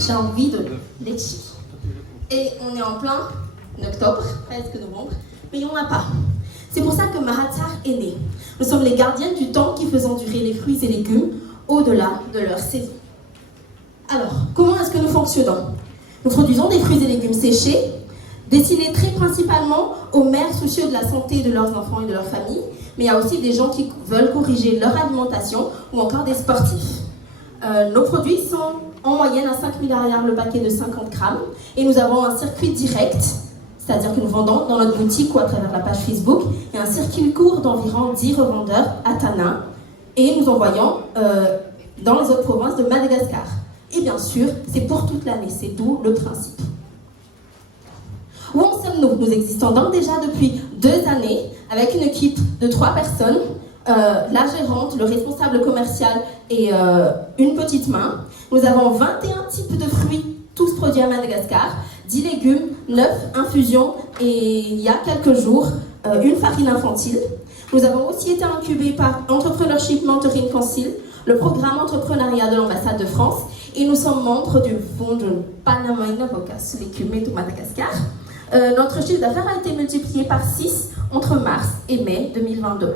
j'ai envie de litchi. Et on est en plein octobre, presque novembre, mais on n'a pas. C'est pour ça que Mahatsar est né. Nous sommes les gardiens du temps qui faisons durer les fruits et légumes au-delà de leur saison. Alors, comment est-ce que nous fonctionnons? Nous produisons des fruits et légumes séchés, destinés très principalement aux mères soucieux de la santé de leurs enfants et de leur famille, mais il y a aussi des gens qui veulent corriger leur alimentation ou encore des sportifs. Nos produits sont en moyenne à 5 000 $ le paquet de 50 grammes et nous avons un circuit direct, c'est-à-dire que nous vendons dans notre boutique ou à travers la page Facebook, et un circuit court d'environ 10 revendeurs à Tana, et nous envoyons dans les autres provinces de Madagascar. Et bien sûr, c'est pour toute l'année, c'est d'où le principe. Où en sommes-nous? Nous existons donc déjà depuis 2 années avec une équipe de 3 personnes, la gérante, le responsable commercial et une petite main. Nous avons 21 types de fruits, tous produits à Madagascar, 10 légumes, 9 infusions et il y a quelques jours, une farine infantile. Nous avons aussi été incubés par Entrepreneurship Mentoring Council, le programme entrepreneuriat de l'ambassade de France, et nous sommes membres du fonds de Panama Innovocas, l'écumé de Madagascar. Notre chiffre d'affaires a été multiplié par 6 entre mars et mai 2022.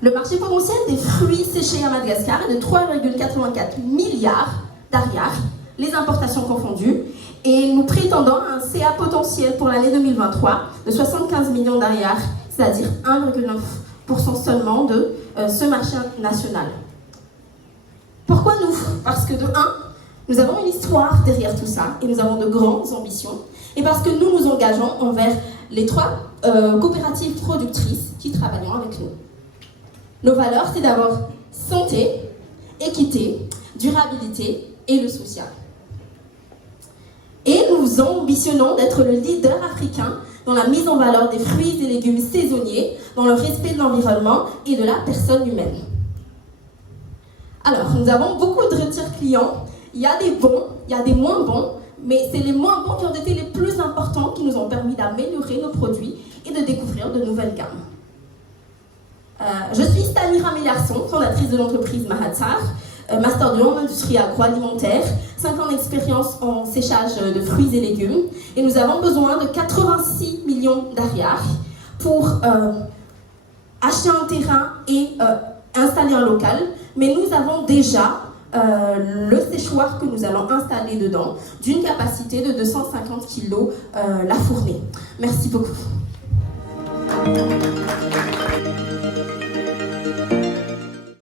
Le marché potentiel des fruits séchés à Madagascar est de 3,84 milliards d'ariars, les importations confondues, et nous prétendons à un CA potentiel pour l'année 2023 de 75 millions d'ariars, c'est-à-dire 1,9% seulement de ce marché national. Pourquoi nous? Parce que de 1, nous avons une histoire derrière tout ça et nous avons de grandes ambitions, et parce que nous nous engageons envers les 3 coopératives productrices qui travaillent avec nous. Nos valeurs, c'est d'abord santé, équité, durabilité et le social. Et nous ambitionnons d'être le leader africain dans la mise en valeur des fruits et légumes saisonniers, dans le respect de l'environnement et de la personne humaine. Alors, nous avons beaucoup de retirs clients. Il y a des bons, il y a des moins bons, mais c'est les moins bons qui ont été les plus importants, qui nous ont permis d'améliorer nos produits et de découvrir de nouvelles gammes. Je suis Stanira Mélarson, fondatrice de l'entreprise Mahatsar, Master 2 en industrie agroalimentaire, 5 ans d'expérience en séchage de fruits et légumes, et nous avons besoin de 86 millions d'ariars pour acheter un terrain et installer un local, mais nous avons déjà le séchoir que nous allons installer dedans, d'une capacité de 250 kg la fournée. Merci beaucoup.